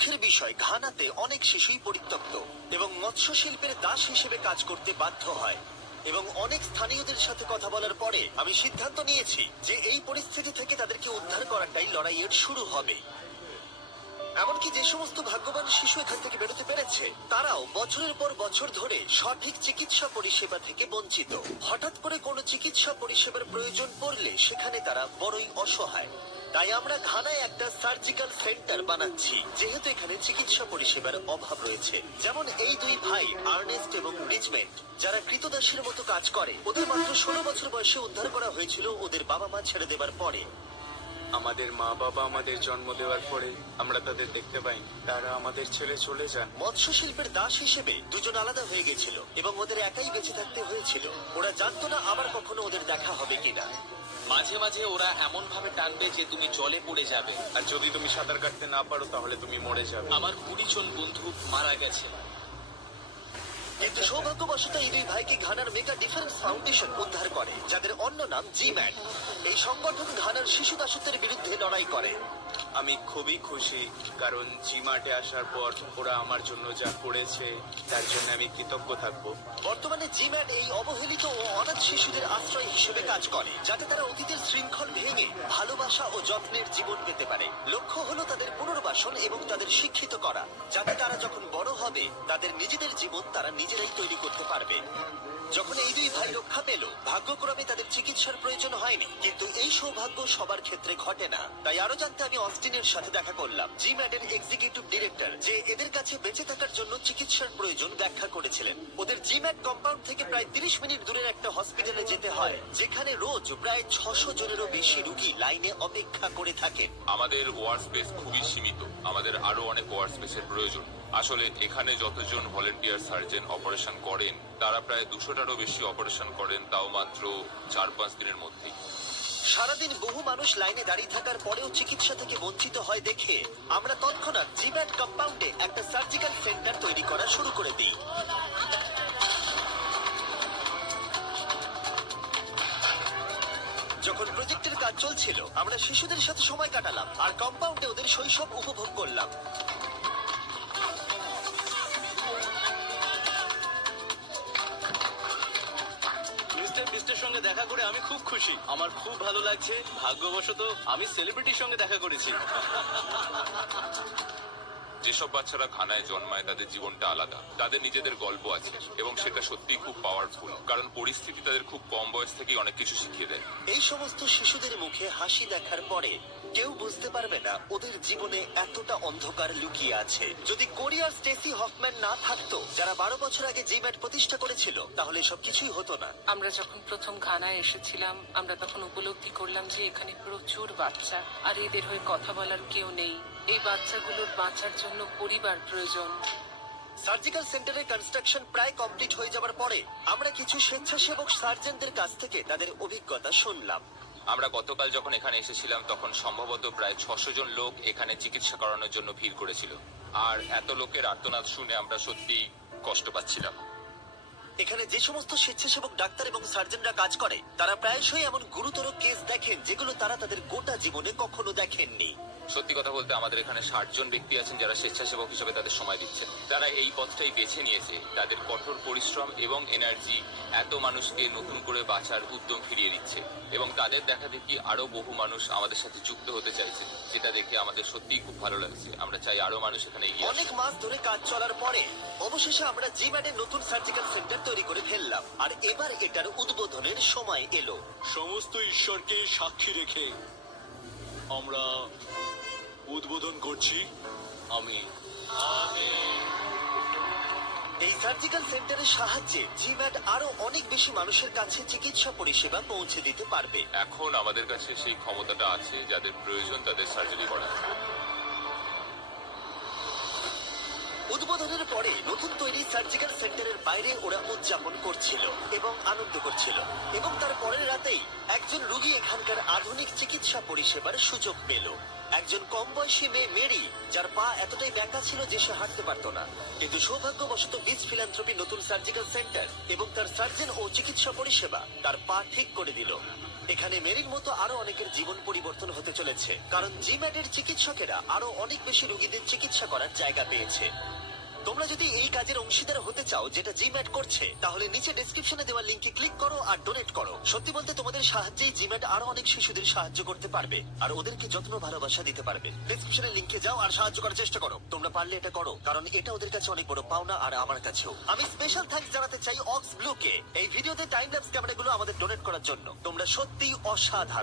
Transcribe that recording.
দুঃখের বিষয়, ঘানাতে অনেক শিশুই পরিত্যক্ত এবং মৎস্য শিল্পের দাস হিসেবে কাজ করতে বাধ্য হয়। এবং অনেক স্থানীয়দের সাথে কথা বলার পরে আমি সিদ্ধান্ত নিয়েছি যে এই পরিস্থিতি থেকে তাদেরকে উদ্ধার করাটাই লড়াইয়ের শুরু হবে। এমনকি যে সমস্ত ভাগ্যবান শিশু এখান থেকে বেরোতে পেরেছে তারাও বছরের পর বছর ধরে সঠিক চিকিৎসা পরিষেবা থেকে বঞ্চিত। হঠাৎ করে কোনো চিকিৎসা পরিষেবার প্রয়োজন পড়লে সেখানে তারা বড়ই অসহায়। তাই আমরা ঘানায় একটা সার্জিক্যাল সেন্টার বানাচ্ছি, যেহেতু এখানে চিকিৎসা পরিষেবার অভাব রয়েছে। যেমন এই দুই ভাই আর্নেস্ট এবং রিচমেন্ড, যারা কৃতদাসের মতো কাজ করে। ওদের মাত্র 16 বছর বয়সে উদ্ধার করা হয়েছিল ওদের বাবা মা ছেড়ে দেবার পরে। আমাদের মা বাবা আমাদের জন্ম দেওয়ার পরে আমরা তাদের দেখতে পাই, তারা আমাদের ছেড়ে চলে যান। মৎস্য শিল্পের দাস হিসেবে দুজন আলাদা হয়ে গেছিল এবং ওদের একাই বেঁচে থাকতে হয়েছিল। ওরা জানতো না আবার কখনো ওদের দেখা হবে কিনা। মাঝে মাঝে ওরা এমন ভাবে টানবে যে তুমি জলে পড়ে যাবে। আর যদি তুমি সাঁতার কাটতে না পারো তাহলে তুমি মরে যাবে। আমার 20 জন বন্ধু মারা গেছে। কিন্তু সৌভাগ্যবশত এই দুই ভাইকে ঘানার মেগা ডিফেন্স ফাউন্ডেশন উদ্ধার করে, যাদের অন্য নাম জিম্যাট। এই সংগঠন ঘানার শিশু দাসত্বের বিরুদ্ধে লড়াই করে। আমি খুবই খুশি, কারণ জিমার্টে আসার পর ওরা আমার জন্য যা করেছে তার জন্য আমি কৃতজ্ঞ থাকবো। বর্তমানে জিম্যাট এই অবহেলিত ও অনাথ শিশুদের আশ্রয় হিসেবে কাজ করে, যাতে তারা অতীতের শৃঙ্খল ভেঙে ভালোবাসা ও যত্নের জীবন পেতে পারে। লক্ষ্য হলো তাদের পুনর্বাসন এবং তাদের শিক্ষিত করা, যাতে তারা যখন বড় হবে তাদের নিজেদের জীবন তারা নিজেরাই তৈরি করতে পারবে। যখন এই দুই ভাই রক্ষা পেল, ভাগ্যক্রমে তাদের চিকিৎসার প্রয়োজন হয়নি। কিন্তু এই সৌভাগ্য সবার ক্ষেত্রে ঘটে না। তাই আরো জানতে আমি অস্টিনের সাথে দেখা করলাম, জিম্যাটের এক্সিকিউটিভ ডিরেক্টর, যে এদের কাছে বেঁচে থাকার জন্য চিকিৎসার প্রয়োজন ব্যাখ্যা করেছিলেন। ওদের জিম্যাট কম্পাউন্ড থেকে প্রায় 30 মিনিট দূরের একটা হসপিটালে যেতে হয়, যেখানে রোজ প্রায় 600 জনেরও বেশি রোগী লাইনে অপেক্ষা করে থাকেন। আমাদের ওয়ার্ড স্পেস খুবই সীমিত, আমাদের আরো অনেক ওয়ার্ড স্পেসের প্রয়োজন। আসলে এখানে যতজন ভলেন্টিয়ার সার্জন অপারেশন করেন তারা প্রায় 200টারও বেশি অপারেশন করেন, তাও মাত্র 4-5 দিনের মধ্যেই। সারাদিন বহু মানুষ লাইনে দাঁড়িয়ে থাকার পরেও চিকিৎসা থেকে বঞ্চিত হয় দেখে আমরা তৎক্ষণাৎ জিম্যাট কম্পাউন্ডে একটা সার্জিক্যাল সেন্টার তৈরি করা শুরু করে দিই। যখন প্রজেক্টের কাজ চলছিল আমরা শিশুদের সাথে সময় কাটালাম আর কম্পাউন্ডে ওদের শৈশব উপভোগ করলাম। মিস্টার সঙ্গে দেখা করে আমি খুব খুশি। আমার খুব ভালো লাগছে। ভাগ্যবশত আমি সেলিব্রিটির সঙ্গে দেখা করেছি। যেসব বাচ্চারা ঘানায় জন্মায় তাদের জীবনটা আলাদা, তাদের নিজেদের গল্প আছে এবং সেটা সত্যিই খুব পাওয়ারফুল, কারণ পরিস্থিতি তাদের খুব কম বয়স থেকেই অনেক কিছু শিখিয়ে দেয়। এই সমস্ত শিশুদের মুখে হাসি দেখার পরে কেউ বুঝতে পারবে না ওদের জীবনে এতটা অন্ধকার লুকিয়ে আছে। যদি কোরি আর স্টেসি হফম্যান না থাকতো, যারা 12 বছর আগে জিম্যাট প্রতিষ্ঠা করেছিল, তাহলে সব কিছুই হতো না। আমরা যখন প্রথম ঘানায় এসেছিলাম আমরা তখন উপলব্ধি করলাম যে এখানে প্রচুর বাচ্চা, আর এদের হয়ে কথা বলার কেউ নেই। এই বাচ্চাগুলোর বাঁচার জন্য পরিবার প্রয়োজন। সার্জিক্যাল সেন্টারের কনস্ট্রাকশন প্রায় কমপ্লিট হয়ে যাবার পরে আমরা কিছু স্বেচ্ছাসেবক সার্জনদের কাছ থেকে তাদের অভিজ্ঞতা শুনলাম। আমরা গতকাল যখন এখানে এসেছিলাম তখন সম্ভবত প্রায় 600 জন লোক এখানে চিকিৎসা করানোর জন্য ভিড় করেছিল, আর এত লোকের আর্তনাদ শুনে আমরা সত্যি কষ্ট পাচ্ছিলাম। এখানে যে সমস্ত স্বেচ্ছাসেবক ডাক্তার এবং সার্জনরা কাজ করে তারা প্রায়শই এমন গুরুতর কেস দেখেন যেগুলো তারা তাদের গোটা জীবনে কখনো দেখেননি। সত্যি কথা বলতে আমাদের এখানে 60 জন ব্যক্তি আছেন যারা স্বেচ্ছাসেবক হিসেবে তাদের সময় দিচ্ছেন। তারা এই পথটাই বেছে নিয়েছে। তাদের কঠোর পরিশ্রম এবং এনার্জি এত মানুষকে নতুন করে বাঁচার উদ্যম ফিরিয়ে দিচ্ছে, এবং তাদের দেখা দেখি আরো বহু মানুষ আমাদের সাথে যুক্ত হতে চাইছে, যেটা দেখে আমাদের সত্যিই খুব ভালো লাগছে। আমরা চাই আরো মানুষ এখানে এগিয়ে আসুক। অনেক মাস ধরে কাজ চলার পরে অবশেষে আমরা জিম্যাটের নতুন সার্জিক্যাল সেন্টার তৈরি করে ফেললাম, আর এবার এটার উদ্বোধনের সময় এলো। সমস্ত ঈশ্বরকে সাক্ষী রেখে আমরা উদ্বোধন করছি। আমি এই সার্জিক্যাল সেন্টারের সাহায্যে জিম্যাট আরো অনেক বেশি মানুষের কাছে চিকিৎসা পরিষেবা পৌঁছে দিতে পারবে। এখন আমাদের কাছে সেই ক্ষমতাটা আছে, যাদের প্রয়োজন তাদের সার্জারি করা। উদ্বোধনের পরে নতুন তৈরি সার্জিক্যাল সেন্টারের বাইরে ওরা উদযাপন করছিল এবং আনন্দ করছিল, এবং তার পরের রাতেই একজন রোগী এখানকার আধুনিক চিকিৎসা পরিষেবার সুযোগ পেল। একজন কম বয়সী মেয়ে মেরি, যার পা এতটাই ব্যাকা ছিল যে সে হাঁটতে পারতো না, কিন্তু সৌভাগ্যবশত বিচ ফিলান্থ্রপি নতুন সার্জিক্যাল সেন্টার এবং তার সার্জন ও চিকিৎসা পরিষেবা তার পা ঠিক করে দিল। এখানে মেরির মতো আরো অনেকের জীবন পরিবর্তন হতে চলেছে, কারণ জিম্যাটের চিকিৎসকেরা আরো অনেক বেশি রোগীদের চিকিৎসা করার জায়গা পেয়েছে। তোমরা যদি এই কাজের অংশীদার হতে চাও যেটা জিম্যাট করছে, তাহলে নিচে ডেসক্রিপশনে দেওয়া লিংকে ক্লিক করো আর ডোনেট করো। সত্যি বলতে তোমাদের সাহায্যেই জিম্যাট আরো অনেক শিশুদের সাহায্য করতে পারবে আর ওদেরকে যত্ন ভালোবাসা দিতে পারবে। ডেসক্রিপশনের লিংকে যাও আর সাহায্য করার চেষ্টা করো। তোমরা পারলে এটা করো, কারণ এটা ওদের কাছে অনেক বড় পাওনা আর আমার কাছেও। আমি স্পেশাল থ্যাঙ্কস জানাতে চাই অক্স ব্লুকে এই ভিডিওতে টাইম ল্যাপস ক্যামেরাগুলো আমাদের ডোনেট করার জন্য। তোমরা সত্যিই অসাধারণ।